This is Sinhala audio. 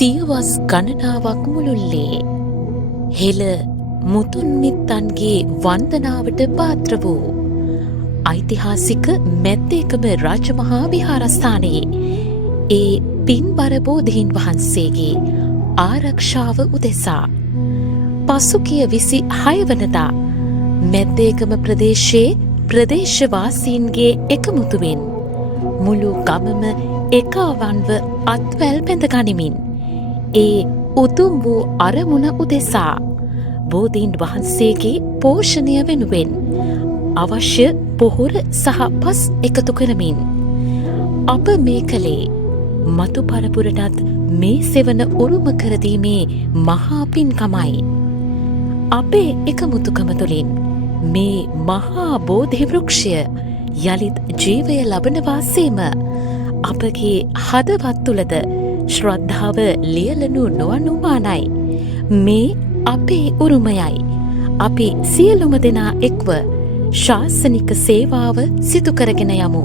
සියවස් ගණනාවක් මුළුල්ලේ හෙළ මුතුන් මිත්තන්ගේ වන්දනාවට පාත්‍ර වූ ඓතිහාසික මැද්දේකම රාජමහා විහාරස්ථානයේ ඒ පින්බර බෝධීන් වහන්සේගේ ආරක්ෂාව උදෙසා පසුගිය 26 වනදා මැද්දේකම ප්‍රදේශයේ ප්‍රදේශවාසීන්ගේ එකමුතුවෙන් මුළු ගමම එකාවන්ව අත්වැල් බැඳ ගනිමින් ඒ උතුම් වූ අරමුණ උදෙසා බෝධීන් වහන්සේගේ පෝෂණය වෙනුවෙන් අවශ්‍ය පොහොර සහ පස් එකතු කරමින් අප මේ කළේ මතු පරපුරටත් මේ සෙවන උරුම කරදීමේ මහා පින්කමයි. අපේ එකමුතුකම තුළින් මේ මහා බෝධි වෘක්ෂය යළිත් ජීවය ලබන වාසේම අපගේ හදවත් තුළද ශ්‍රද්ධාව ලියලනු නොඅනුමානයි. මේ අපේ උරුමයයි. අපි සියලුම දෙනා එක්ව ශාසනික සේවාව සිදු කරගෙන යමු.